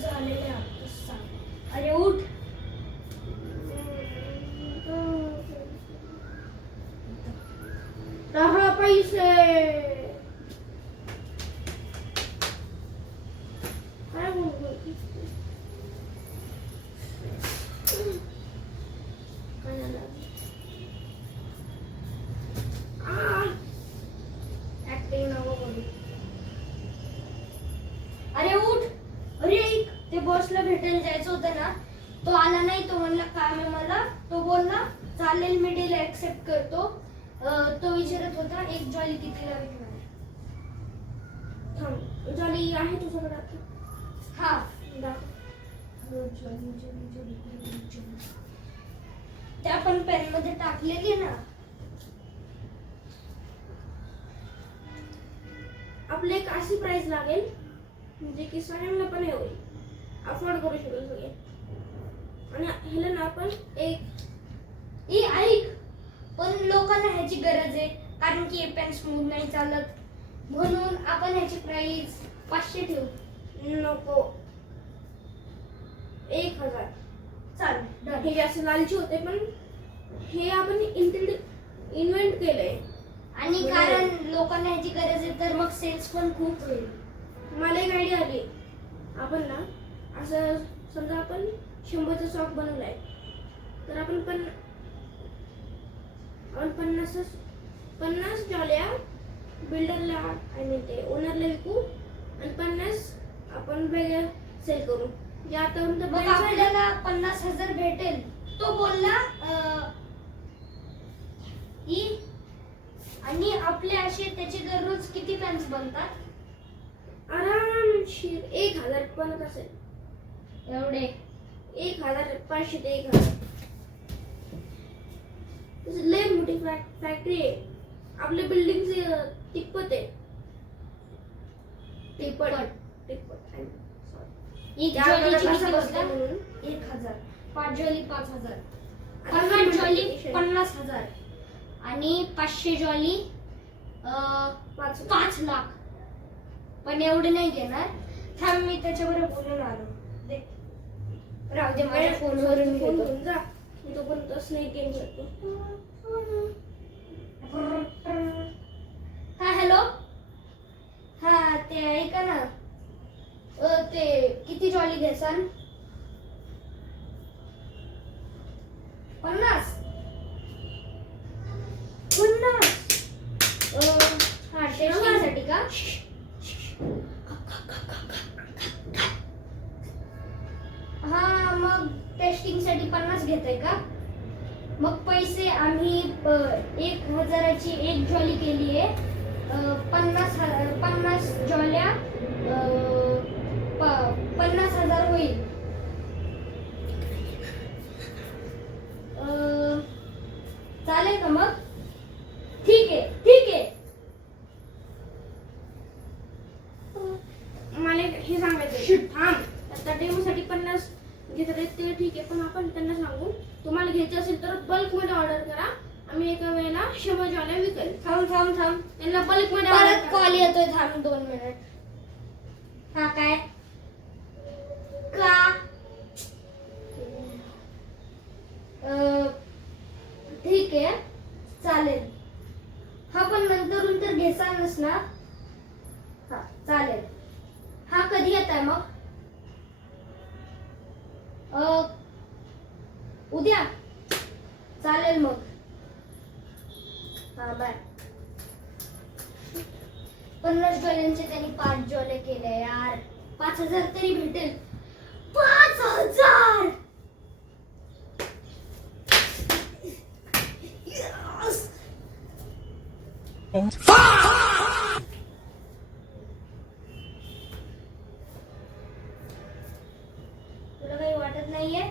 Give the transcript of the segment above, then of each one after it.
झालेले आताच सांग. अरे उठ. दहा पैसे. काय बोलतो? काय झालं? ऍक्टिंग नको करू. अरे उठ. अरे ऐक, ते बॉसला भेटायला जायचं होतं ना, तो आला नाही. तो म्हणला काम आहे मला. तो बोलला चालेल मी डील ऍक्सेप्ट करतो. तो विचारत होता एक जॉली कितीला विकणार आहे. थांब, जॉली आहे तुझ्याकडे आता? हा दाखव. त्या पण पेन मध्ये टाकलेली ना. आपले एक अशी प्राइस लागेल म्हणजे की सगळ्यांना पण हे होईल, अफोर्ड करू शकेल सगळे. आणि ह्याला ना आपण एक ऐक, पण लोकांना ह्याची गरज आहे कारण की हे पेन स्मूथ नाही चालत. म्हणून आपण ह्याची प्राइस 500 ठेवू. नको, 1000 चाल. हे जास्त लालची होते, पण हे आपण इन्व्हेंट केलंय. आणि कारण लोकांना ह्याची गरज आहे तर मग सेल्स पण खूप होईल. मला एक आयडिया आली. आपण ना असं समजा आपण 100चा स्टॉक बनवलाय, तर आपण 50 जॉल्या बिल्डरला, आय मीन ते ओनरला विकू आणि 50 आपण वेगळ्या सेल करू. जे आतापर्यंत मग आपल्याला 50,000 भेटेल. तो बोलला आणि आपले असे त्याचे दररोज किती पॅन्स बनतात? आरामशीर 1000 बनत असेल. एवढे 1500 ते 1000. लय मोठी फॅक्टरी आहे. आपल्या बिल्डिंग तिप्पट आहे. टिप्पट. एक जॉलीची किती बसला? 1000. 5 जॉली 5000. 50 जॉली 50,000 आणि 500 जॉली 5 लाख. पण एवढे नाही घेणार. थांब, मी त्याच्याबरोबर बोलून आलो. दे. राहू दे, माझ्या फोनवरून मी फोन घेतो. घेऊन जा. मी तोपर्यंत स्नेक गेम खेळतो. हा हॅलो. हा ते ऐका ना, ते किती जॉली घ्याल? 50. हा टेस्टिंगसाठी का? हा मग टेस्टिंगसाठी 50 घेताय का? मग पैसे आम्ही 1000ची एक जॉली केली आहे. 50 जॉल्या 50,000 होईल. चालेल का मग? ठीक आहे. मला हे सांगायचं, थांब. आता डेमोसाठी 50 घेतात ते ठीक आहे, पण आपण त्यांना सांगू तुम्हाला घ्यायचे असेल तर बल्क मध्ये ऑर्डर करा. आम्ही एका वेळेला 100 जॉल्या विकेल. थांब. त्यांना बल्क मध्ये परत कॉल येतोय. थांब 2 मिनिट. हा काय का? ठीक आहे, चालेल. हा पण नंतरून तर घेसालच ना? हा चालेल. हा कधी येत आहे मग? उद्या. चालेल मग. हा बाय. 50 जॉल्यांचे त्यांनी 5 जॉले केले यार. 5000 तरी भेटेल. 5000. तुला काही वाटत नाहीये?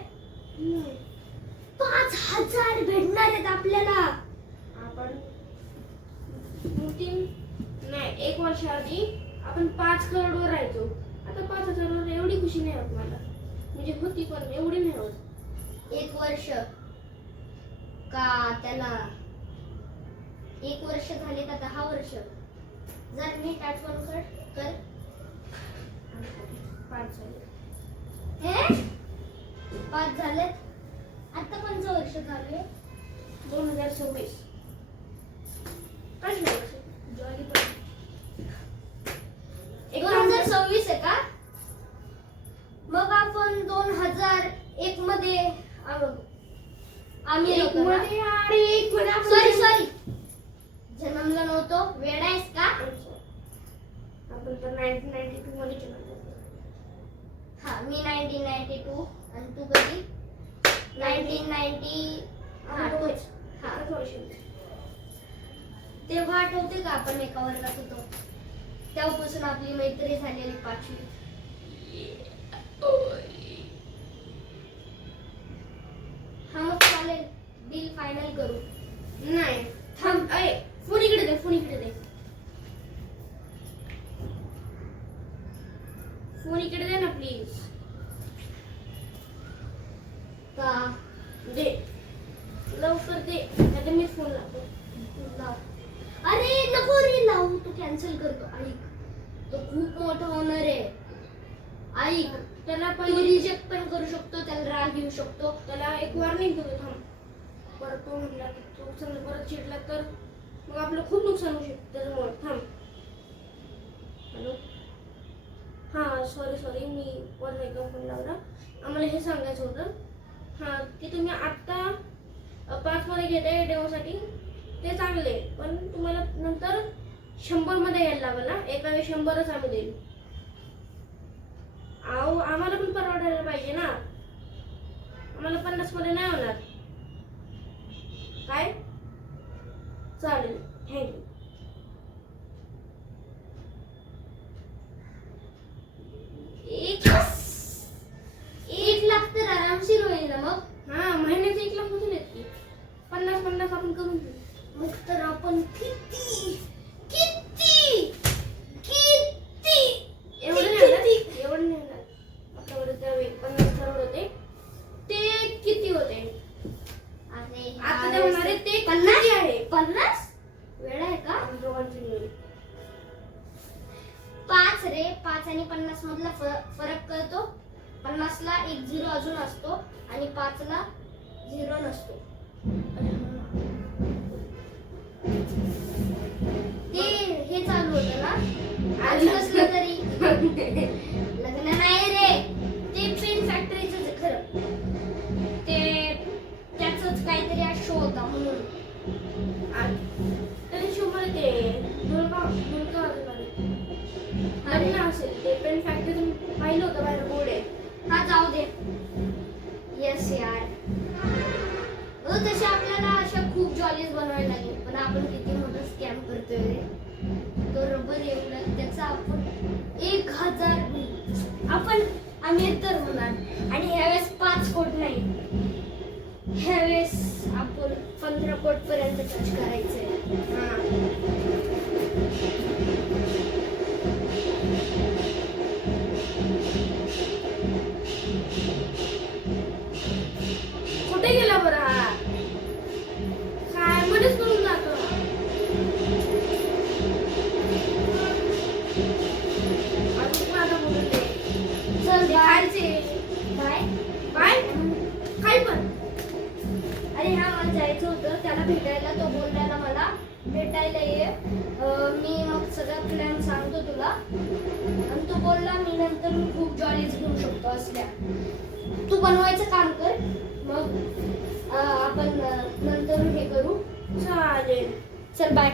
5000 भेटणार आहेत आपल्याला. आपण 1 वर्षाआधी आपण 5 करोडवर राहायचो. आता 5000वर एवढी खुशी नाही होत मला. म्हणजे होती पण एवढी नाही होत. 1 वर्ष का त्याला 1 वर्ष झाले का 10 वर्ष? जर नीट आठवण कर. 5 झाले. 5 झालेत. आता कोणचं वर्ष चालू आहे? 2026. काय झालं? जॉली पण 2026 आहे का? मग आपण 2001 मध्ये आम्ही एक मध्ये आणि एक मध्ये आपण सॉरी जन्मलो नव्हतो. वेडा आहेस का? आपण तर 1992 मध्ये जन्मलो. हा, मी 1992 आणि तू कधी? 1990. हा, तोच. हा, तेव्हा आठवते का आपण एका वर्गात होतो? तेव्हापासून आपली मैत्री झालेली 5वी. हा, मग चालेल, डील फायनल करू. नाही थांब. अरे फोन इकडे दे. फोन इकडे दे ना प्लीज. का? दे लवकर दे, नाहीतर मी फोन लावतो. लाव. अरे नको रे लावू, तू कॅन्सल करतो. ऐक, तो खूप मोठा होणार आहे. ऐक, त्याला तू पहिले रिजेक्ट पण करू शकतो, त्याला राग येऊ शकतो. त्याला एक वॉर्निंग देतो. थांब. परत तो म्हटला की तो समजा परत चिडला तर मग आपलं खूप नुकसान होऊ शकतं त्याच्यामुळे. थांब. हॅलो. हां सॉरी मी परत एकदा फोन लावला. आम्हाला हे सांगायचं होतं हां की तुम्ही आत्ता 5 मध्ये घेताय डेमोसाठी ते चांगले, पण तुम्हाला नंतर 100 मध्ये यायला लागेल ना. एका वेळी 100च आम्ही देईल. अहो आम्हाला पण परवडायला पाहिजे ना. आम्हाला 50 मध्ये नाही होणार. काय चालेल. थँक्यू. एक लाख तर आरामशीर होईल ना मग. हा महिन्याचे 1 लाख होतील की 50 आपण करून घेऊ. मग तर आपण किती किती किती एवढं नाही होणार. आपल्याकडे त्यावेळी 50 करोड होते. ते किती होते? अरे आता ते होणारे ते 50 किती आहे? 50 वेळ आहे का? आम्ही दोघांची मिळून 5 रे. 5 आणि 50 मधला फरक कळतो. 50 ला एक 0 अजून असतो आणि 5 ला 0 नसतो. ते हे चालू होतं ना आधी कसलं तरी. लग्न नाही रे, ते पेन फॅक्टरीचं आहे खरं. ते त्याचंच काहीतरी आज शो होता म्हणून. तरी शोभर ते ढोलका असेल. ते पेन फॅक्टरी पाहिलं होतं बाहेर बोर्ड आहे. हा जाऊ दे. येस यार, तसे आपल्याला अशा खूप जॉलीज बनवायला लागेल. पण आपण किती मोठा स्कॅम करतोय रे. तो रबर एवढा त्याचा आपण 1000 आपण अमीर तर होणार. आणि ह्यावेळेस 5 कोट नाही, ह्यावेळेस आपण 15 कोट पर्यंत टच करायचंय. कुठे गेला बरं हा? काय मध्येच करून जातो. अजून पण आता बोलून दे. चल ते बाय. खायचे. बाय. काय काय पण अरे हा, मला जायचं होतं त्याला भेटायला. तो बोललेला मला भेटायला ये. मी मग सगळं प्लॅन सांगतो तुला. आणि तो बोलला मी नंतर खूप जॉलीज घेऊ शकतो असल्या. तू बनवायचं काम कर, मग आपण नंतर हे करू. चालेल. चल बाय.